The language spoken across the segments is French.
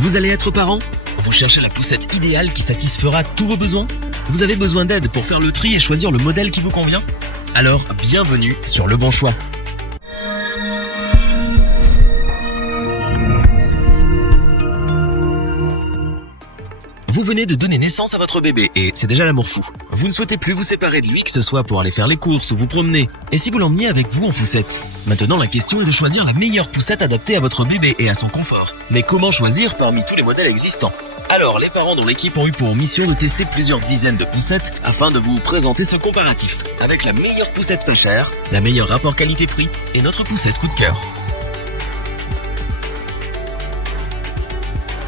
Vous allez être parent? Vous cherchez la poussette idéale qui satisfera tous vos besoins? Vous avez besoin d'aide pour faire le tri et choisir le modèle qui vous convient? Alors, bienvenue sur Le Bon Choix. Vous venez de donner naissance à votre bébé et c'est déjà l'amour fou. Vous ne souhaitez plus vous séparer de lui, que ce soit pour aller faire les courses ou vous promener. Et si vous l'emmeniez avec vous en poussette? Maintenant, la question est de choisir la meilleure poussette adaptée à votre bébé et à son confort. Mais comment choisir parmi tous les modèles existants? Alors, les parents dans l'équipe ont eu pour mission de tester plusieurs dizaines de poussettes afin de vous présenter ce comparatif. Avec la meilleure poussette pas chère, la meilleure rapport qualité-prix et notre poussette coup de cœur.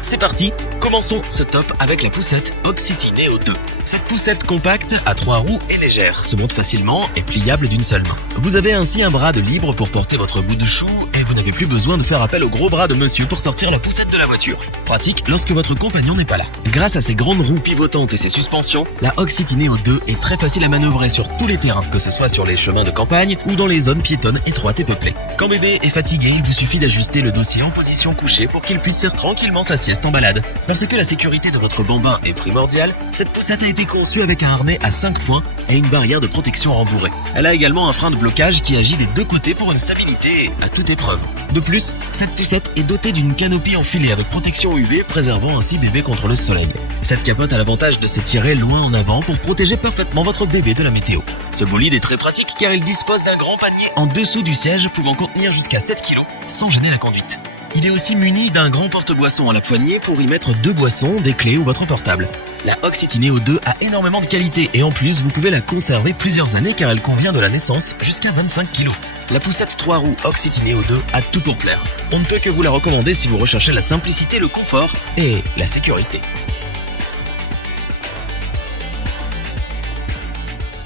C'est parti, commençons ce top avec la poussette Oxity Neo 2. Cette poussette compacte à 3 roues est légère, se monte facilement et pliable d'une seule main. Vous avez ainsi un bras de libre pour porter votre bout de chou et vous n'avez plus besoin de faire appel au gros bras de monsieur pour sortir la poussette de la voiture. Pratique lorsque votre compagnon n'est pas là. Grâce à ses grandes roues pivotantes et ses suspensions, la Oxity Neo 2 est très facile à manœuvrer sur tous les terrains, que ce soit sur les chemins de campagne ou dans les zones piétonnes étroites et peuplées. Quand bébé est fatigué, il vous suffit d'ajuster le dossier en position couchée pour qu'il puisse faire tranquillement sa sieste en balade. Parce que la sécurité de votre bambin est primordiale, cette poussette a été conçue avec un harnais à 5 points et une barrière de protection rembourrée. Elle a également un frein de blocage qui agit des deux côtés pour une stabilité à toute épreuve. De plus, cette poussette est dotée d'une canopie enfilée avec protection UV, préservant ainsi bébé contre le soleil. Cette capote a l'avantage de se tirer loin en avant pour protéger parfaitement votre bébé de la météo. Ce bolide est très pratique car il dispose d'un grand panier en dessous du siège pouvant contenir jusqu'à 7 kg sans gêner la conduite. Il est aussi muni d'un grand porte-boissons à la poignée pour y mettre 2 boissons, des clés ou votre portable. La Oxity Neo 2 a énormément de qualité et en plus vous pouvez la conserver plusieurs années car elle convient de la naissance jusqu'à 25 kg. La poussette 3 roues Oxity Neo 2 a tout pour plaire. On ne peut que vous la recommander si vous recherchez la simplicité, le confort et la sécurité.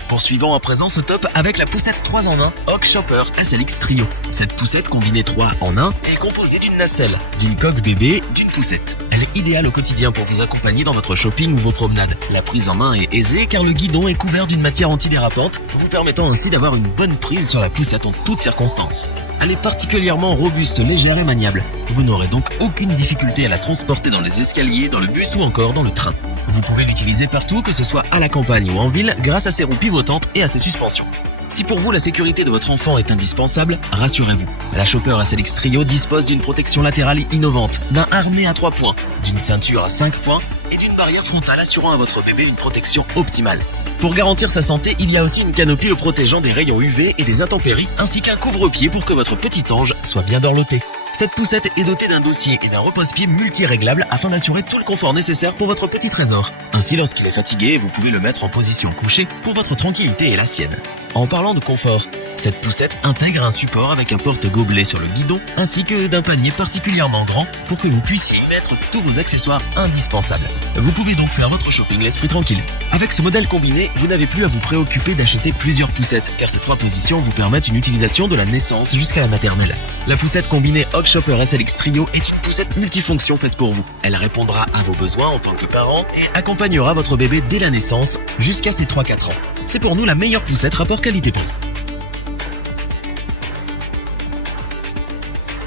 Poursuivons à présent ce top avec la poussette 3 en 1 Hawk Shopper SLX Trio. Cette poussette combinée 3 en 1 est composée d'une nacelle, d'une coque bébé, d'une poussette. Elle est idéale au quotidien pour vous accompagner dans votre shopping ou vos promenades. La prise en main est aisée car le guidon est couvert d'une matière antidérapante, vous permettant ainsi d'avoir une bonne prise sur la poussette en toutes circonstances. Elle est particulièrement robuste, légère et maniable. Vous n'aurez donc aucune difficulté à la transporter dans les escaliers, dans le bus ou encore dans le train. Vous pouvez l'utiliser partout, que ce soit à la campagne ou en ville, grâce à ses roues pivotantes et à ses suspensions. Si pour vous la sécurité de votre enfant est indispensable, rassurez-vous. La Shopper SLX Trio dispose d'une protection latérale innovante, d'un harnais à 3 points, d'une ceinture à 5 points et d'une barrière frontale assurant à votre bébé une protection optimale. Pour garantir sa santé, il y a aussi une canopie le protégeant des rayons UV et des intempéries, ainsi qu'un couvre-pied pour que votre petit ange soit bien dorloté. Cette poussette est dotée d'un dossier et d'un repose-pied multi-réglable afin d'assurer tout le confort nécessaire pour votre petit trésor. Ainsi, lorsqu'il est fatigué, vous pouvez le mettre en position couchée pour votre tranquillité et la sienne. En parlant de confort, cette poussette intègre un support avec un porte-gobelet sur le guidon ainsi que d'un panier particulièrement grand pour que vous puissiez y mettre tous vos accessoires indispensables. Vous pouvez donc faire votre shopping l'esprit tranquille. Avec ce modèle combiné, vous n'avez plus à vous préoccuper d'acheter plusieurs poussettes car ces 3 positions vous permettent une utilisation de la naissance jusqu'à la maternelle. La poussette combinée Hawk Shopper SLX Trio est une poussette multifonction faite pour vous. Elle répondra à vos besoins en tant que parent et accompagnera votre bébé dès la naissance jusqu'à ses 3-4 ans. C'est pour nous la meilleure poussette rapport qualité-prix.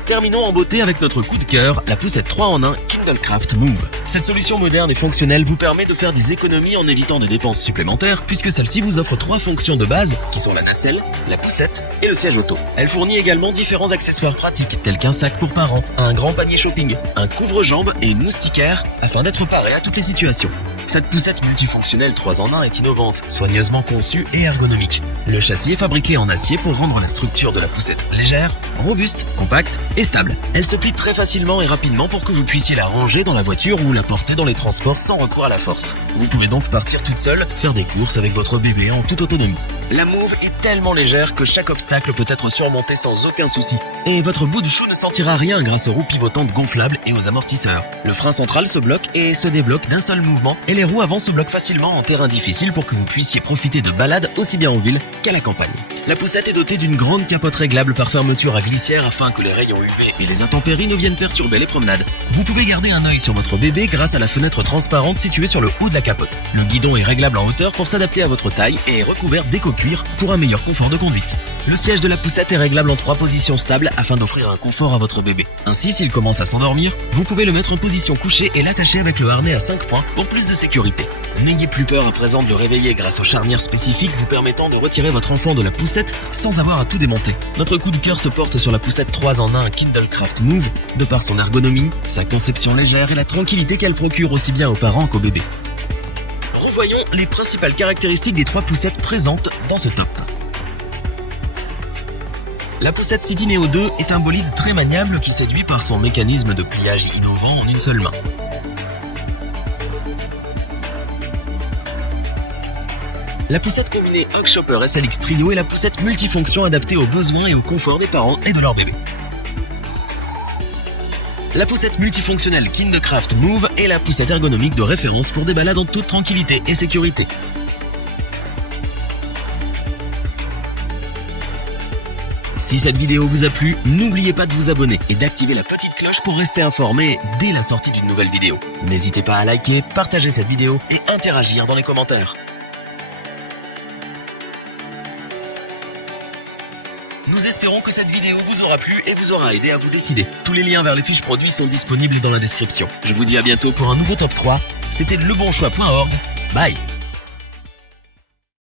Terminons en beauté avec notre coup de cœur, la poussette 3 en 1 Kindlecraft Move. Cette solution moderne et fonctionnelle vous permet de faire des économies en évitant des dépenses supplémentaires puisque celle-ci vous offre 3 fonctions de base qui sont la nacelle, la poussette et le siège auto. Elle fournit également différents accessoires pratiques tels qu'un sac pour parents, un grand panier shopping, un couvre-jambes et une moustiquaire afin d'être paré à toutes les situations. Cette poussette multifonctionnelle 3 en 1 est innovante, soigneusement conçue et ergonomique. Le châssis est fabriqué en acier pour rendre la structure de la poussette légère, robuste, compacte et stable. Elle se plie très facilement et rapidement pour que vous puissiez la ranger dans la voiture ou la porter dans les transports sans recours à la force. Vous pouvez donc partir toute seule, faire des courses avec votre bébé en toute autonomie. La Move est tellement légère que chaque obstacle peut être surmonté sans aucun souci. Et votre bout de chou ne sentira rien grâce aux roues pivotantes gonflables et aux amortisseurs. Le frein central se bloque et se débloque d'un seul mouvement et les roues avant se bloquent facilement en terrain difficile pour que vous puissiez profiter de balades aussi bien en ville qu'à la campagne. La poussette est dotée d'une grande capote réglable par fermeture à glissière afin que les rayons UV et les intempéries ne viennent perturber les promenades. Vous pouvez garder un œil sur votre bébé grâce à la fenêtre transparente située sur le haut de la capote. Le guidon est réglable en hauteur pour s'adapter à votre taille et est recouvert d'éco cuir pour un meilleur confort de conduite. Le siège de la poussette est réglable en 3 positions stables afin d'offrir un confort à votre bébé. Ainsi, s'il commence à s'endormir, vous pouvez le mettre en position couchée et l'attacher avec le harnais à 5 points pour plus de sécurité. N'ayez plus peur à présent de le réveiller grâce aux charnières spécifiques vous permettant de retirer votre enfant de la poussette sans avoir à tout démonter. Notre coup de cœur se porte sur la poussette 3 en 1 Kindlecraft Move, de par son ergonomie, sa conception légère et la tranquillité qu'elle procure aussi bien aux parents qu'aux bébés. Revoyons les principales caractéristiques des 3 poussettes présentes dans ce top. La poussette City Neo 2 est un bolide très maniable qui séduit par son mécanisme de pliage innovant en une seule main. La poussette combinée Hog Shopper SLX Trio est la poussette multifonction adaptée aux besoins et au confort des parents et de leur bébé. La poussette multifonctionnelle Kindlecraft Move est la poussette ergonomique de référence pour des balades en toute tranquillité et sécurité. Si cette vidéo vous a plu, n'oubliez pas de vous abonner et d'activer la petite cloche pour rester informé dès la sortie d'une nouvelle vidéo. N'hésitez pas à liker, partager cette vidéo et interagir dans les commentaires. Nous espérons que cette vidéo vous aura plu et vous aura aidé à vous décider. Tous les liens vers les fiches produits sont disponibles dans la description. Je vous dis à bientôt pour un nouveau top 3. C'était lebonchoix.org. Bye!